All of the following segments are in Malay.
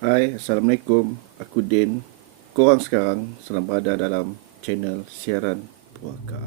Hai, Assalamualaikum. Aku Din. Korang sekarang sedang berada dalam channel siaran Puaka.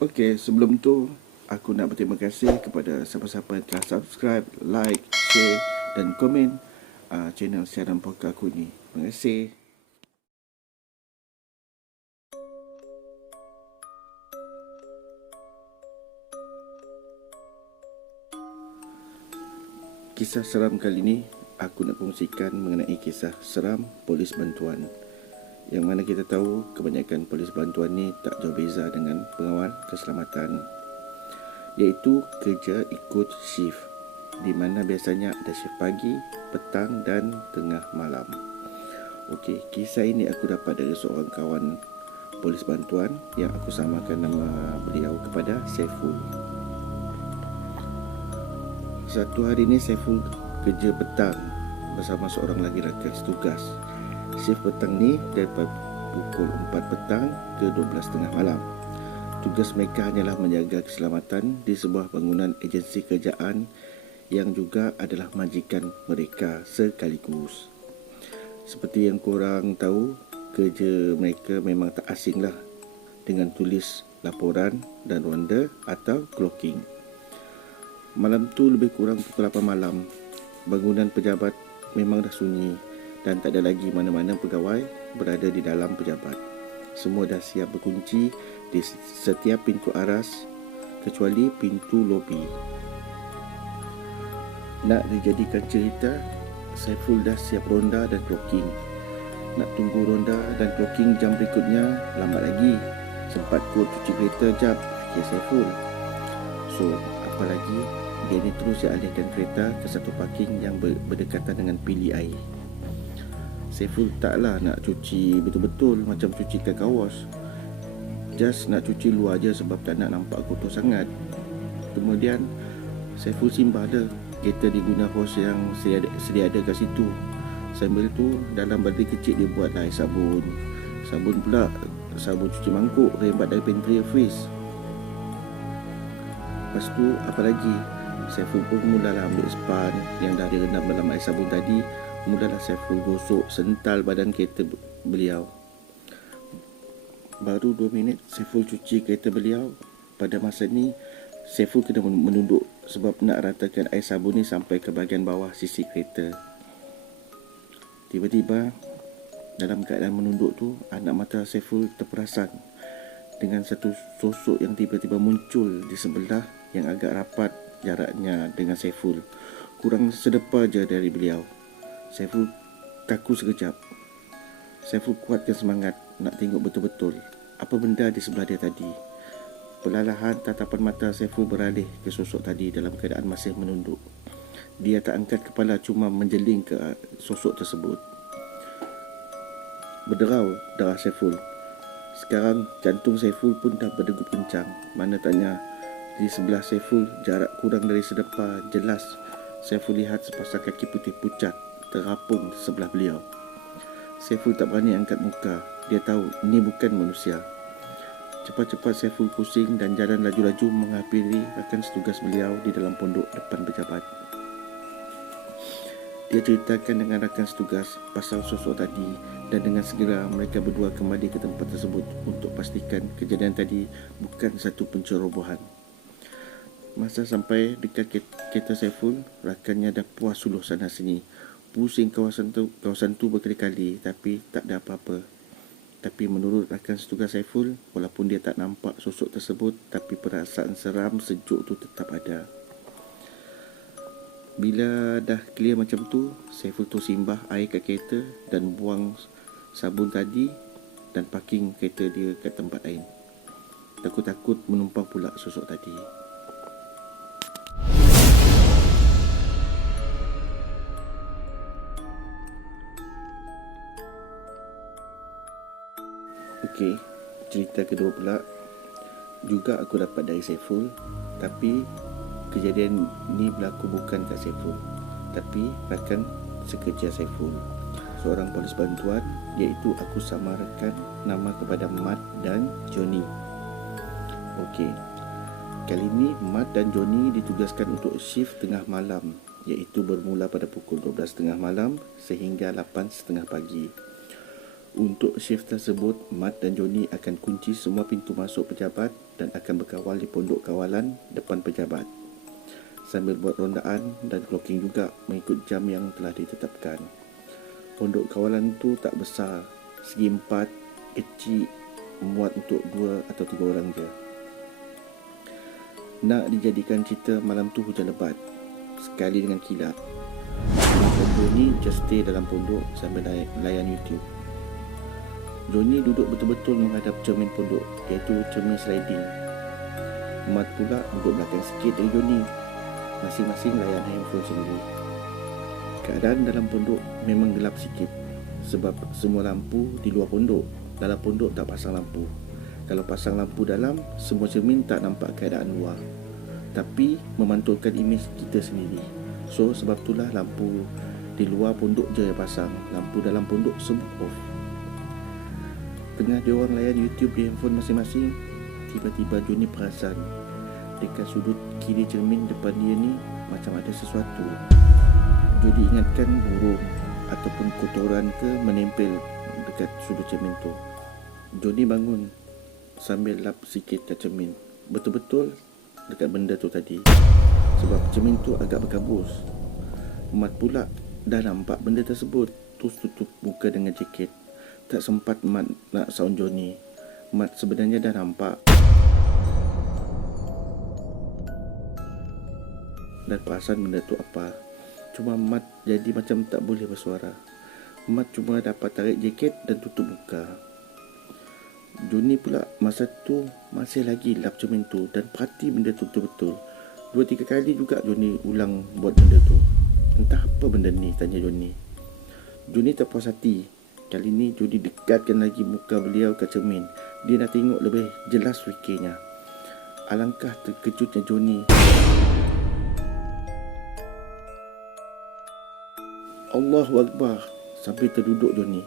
Okey, sebelum tu aku nak berterima kasih kepada siapa-siapa yang telah subscribe, like, share dan komen channel siaran Puaka aku ni. Terima kasih. Kisah seram kali ni aku nak kongsikan mengenai kisah seram polis bantuan. Yang mana kita tahu kebanyakan polis bantuan ni tak jauh beza dengan pengawal keselamatan, iaitu kerja ikut shift, di mana biasanya ada shift pagi, petang dan tengah malam. Okey, kisah ini aku dapat dari seorang kawan polis bantuan yang aku samakan nama beliau kepada Saiful. Satu hari ini Saiful kerja petang bersama seorang lagi rakan setugas. Shift petang ni daripada pukul 4 petang ke 12.30 malam. Tugas mereka hanyalah menjaga keselamatan di sebuah bangunan agensi kerjaan yang juga adalah majikan mereka sekaligus. Seperti yang korang tahu, kerja mereka memang tak asing lah dengan tulis laporan dan ronda atau clocking. Malam tu lebih kurang pukul 8 malam. Bangunan pejabat memang dah sunyi dan tak ada lagi mana-mana pegawai berada di dalam pejabat. Semua dah siap berkunci di setiap pintu aras kecuali pintu lobi. Nak dijadikan cerita, Saiful dah siap ronda dan clocking. Nak tunggu ronda dan clocking jam berikutnya lambat lagi. Sempat kot cuci kereta jap, fikir Saiful. So, apa lagi, dia ni terus dialihkan kereta ke satu parking yang berdekatan dengan pili air. Saiful taklah nak cuci betul-betul macam cuci kat kawas. Just nak cuci luar je sebab tak nak nampak kotor sangat. Kemudian Saiful simbah dah kereta diguna hos yang sedia ada kat situ. Sambil tu dalam baldi kecil dia buatlah air sabun. Sabun pula sabun cuci mangkuk rembat dari pantry freeze. Lepas tu apa lagi, Saiful pun mulalah ambil span yang dah direndam dalam air sabun tadi. Mulalah Saiful gosok sental badan kereta beliau. Baru 2 minit Saiful cuci kereta beliau. Pada masa ni Saiful kena menunduk sebab nak ratakan air sabun ni sampai ke bahagian bawah sisi kereta. Tiba-tiba dalam keadaan menunduk tu, anak mata Saiful terperasan dengan satu sosok yang tiba-tiba muncul di sebelah yang agak rapat jaraknya dengan Saiful. Kurang sedepa je dari beliau. Saiful kaku sekejap. Saiful kuatkan semangat nak tengok betul-betul apa benda di sebelah dia tadi. Perlahan tatapan mata Saiful beralih ke sosok tadi dalam keadaan masih menunduk. Dia tak angkat kepala, cuma menjeling ke sosok tersebut. Berderau darah Saiful. Sekarang jantung Saiful pun dah berdegup kencang. Mana tanya, di sebelah Saiful, jarak kurang dari sedepa, jelas Saiful lihat sepasang kaki putih pucat terapung sebelah beliau. Saiful tak berani angkat muka. Dia tahu ini bukan manusia. Cepat-cepat Saiful pusing dan jalan laju-laju menghampiri rakan setugas beliau di dalam pondok depan pejabat. Dia ceritakan dengan rakan setugas pasal sosok tadi dan dengan segera mereka berdua kembali ke tempat tersebut untuk pastikan kejadian tadi bukan satu pencerobohan. Masa sampai dekat kereta Saiful, rakannya dah puas suluh sana sini. Pusing kawasan tu berkali-kali tapi tak ada apa-apa. Tapi menurut rakan setugas Saiful, walaupun dia tak nampak sosok tersebut, tapi perasaan seram sejuk tu tetap ada. Bila dah clear macam tu, Saiful tu simbah air kat kereta dan buang sabun tadi dan parking kereta dia kat tempat lain. Takut-takut menumpang pula sosok tadi. Okey, cerita kedua pula juga aku dapat dari Saiful, tapi kejadian ni berlaku bukan kat Saiful, tapi rakan sekerja Saiful, seorang polis bantuan, iaitu aku samarkan nama kepada Mat dan Johnny. Okey, kali ni Mat dan Johnny ditugaskan untuk shift tengah malam, iaitu bermula pada pukul 12.30 malam sehingga 8.30 pagi. Untuk shift tersebut, Mat dan Johnny akan kunci semua pintu masuk pejabat dan akan berkawal di pondok kawalan depan pejabat, sambil buat rondaan dan clocking juga mengikut jam yang telah ditetapkan. Pondok kawalan tu tak besar, segi 4, kecil, muat untuk 2 atau 3 orang je. Nak dijadikan cerita, malam tu hujan lebat, sekali dengan kilat. Mat dan Johnny just stay dalam pondok sambil layan YouTube. Johnny duduk betul-betul menghadap cermin pondok, iaitu cermin sliding. Mat pula duduk belakang sikit dari Johnny, masing-masing layan handphone sendiri. Keadaan dalam pondok memang gelap sikit sebab semua lampu di luar pondok. Dalam pondok tak pasang lampu. Kalau pasang lampu dalam, semua cermin tak nampak keadaan luar, tapi memantulkan imej kita sendiri. So sebab itulah lampu di luar pondok je yang pasang, lampu dalam pondok semua off. Tengah diorang layan YouTube di handphone masing-masing, tiba-tiba Johnny perasan dekat sudut kiri cermin depan dia ni macam ada sesuatu. Johnny ingatkan burung ataupun kotoran ke menempel dekat sudut cermin tu. Johnny bangun sambil lap sikit kat cermin, betul-betul dekat benda tu tadi, sebab cermin tu agak berkabus. Mat pula dah nampak benda tersebut, terus tutup muka dengan jaket. Tak sempat Mat nak sound Johnny. Mat sebenarnya dah nampak dan perasan benda tu apa. Cuma Mat jadi macam tak boleh bersuara. Mat cuma dapat tarik jaket dan tutup muka. Johnny pula masa tu masih lagi lap cermin tu dan perhati benda tu betul-betul. 2-3 kali juga Johnny ulang buat benda tu. Entah apa benda ni, tanya Johnny. Johnny terpuas hati. Kali ni Johnny dekatkan lagi muka beliau ke cermin. Dia nak tengok lebih jelas fikirnya. Alangkah terkejutnya Johnny. Allahu Akbar, sambil terduduk Johnny.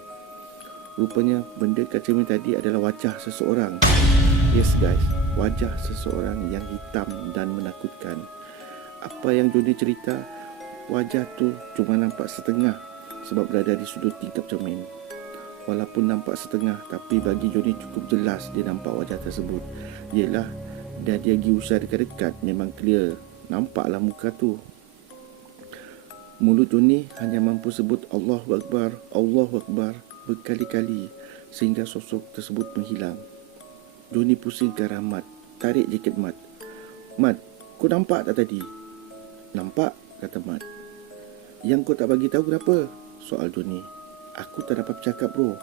Rupanya benda kat cermin tadi adalah wajah seseorang. Yes guys, wajah seseorang yang hitam dan menakutkan. Apa yang Johnny cerita, wajah tu cuma nampak setengah sebab berada di sudut tingkap cermin. Walaupun nampak setengah, tapi bagi Johnny cukup jelas dia nampak wajah tersebut. Yelah, dah dia pergi usah dekat-dekat, memang clear nampaklah muka tu. Mulut Johnny hanya mampu sebut Allahu Akbar berkali-kali sehingga sosok tersebut menghilang. Johnny pusing ke arah Mat, tarik jaket Mat. Mat, kau nampak tak tadi? Nampak, kata Mat. Yang kau tak bagi tahu kenapa? Soal Johnny. Aku tak dapat bercakap bro.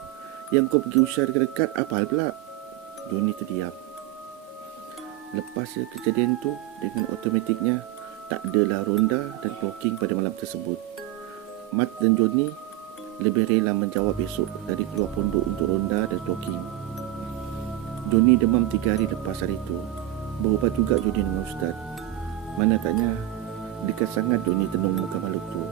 Yang kau pergi usah dekat-dekat, apa hal pula? Johnny terdiam. Lepas kejadian tu, dengan automatiknya tak adalah ronda dan clocking pada malam tersebut. Mat dan Johnny lebih rela menjawab besok dari keluar pondok untuk ronda dan clocking. Johnny demam 3 hari lepas hari itu. Berubat juga Johnny dengan ustaz. Mana tanya, dekat sangat Johnny tenung muka makhluk tu.